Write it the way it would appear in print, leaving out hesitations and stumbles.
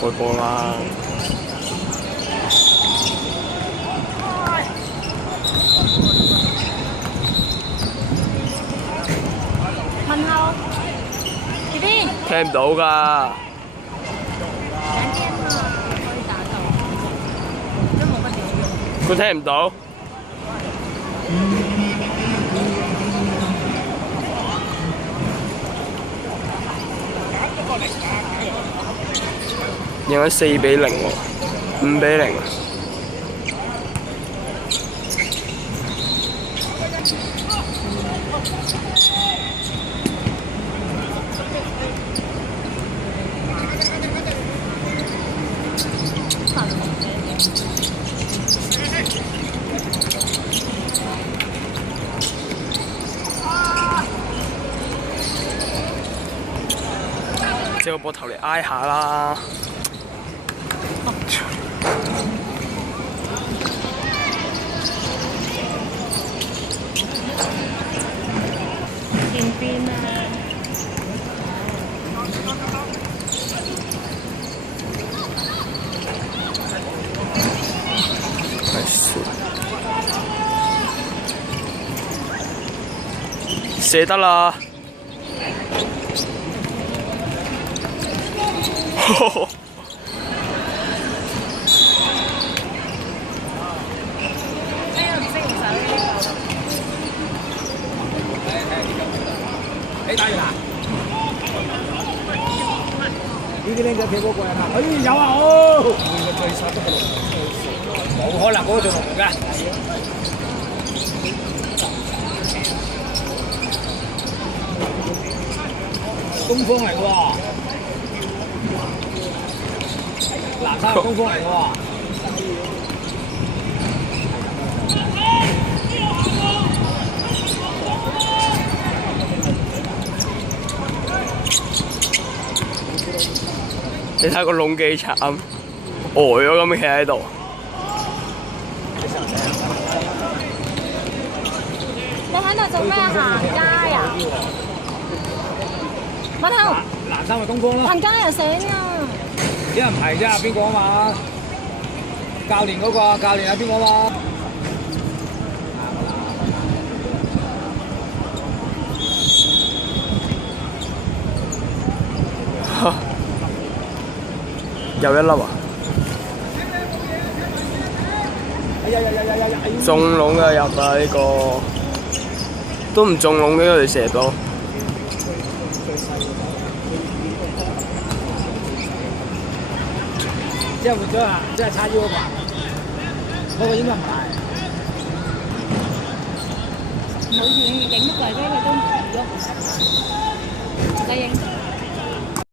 開波啦！問候，B B。聽唔到㗎。兩邊啊，可以打到，都冇乜點用。佢聽唔到。贏咗4-0喎，5-0。借個膊頭嚟挨下啦！前邊啊！射得啦！你打完啦？呢啲僆仔企嗰個人啊？哎，有啊！哦，換個最殺得個龍，冇可能嗰個做龍㗎。東方嚟㗎喎，南山係東方嚟㗎喎。你睇個籠幾慘，呆咗咁企喺度。你喺度做咩行街啊？問候。南山咪東方咯。行街又醒啊！啲人唔係啫，邊個啊嘛？教練嗰個，教練係邊個嘛？又一粒啊！中籠嘅入啊！呢個都唔中籠嘅，佢哋射到。即係換咗啊！即係叉腰嗰個，嗰個應該唔係。冇嘢，影得嚟咧，佢都唔喐，唔使影。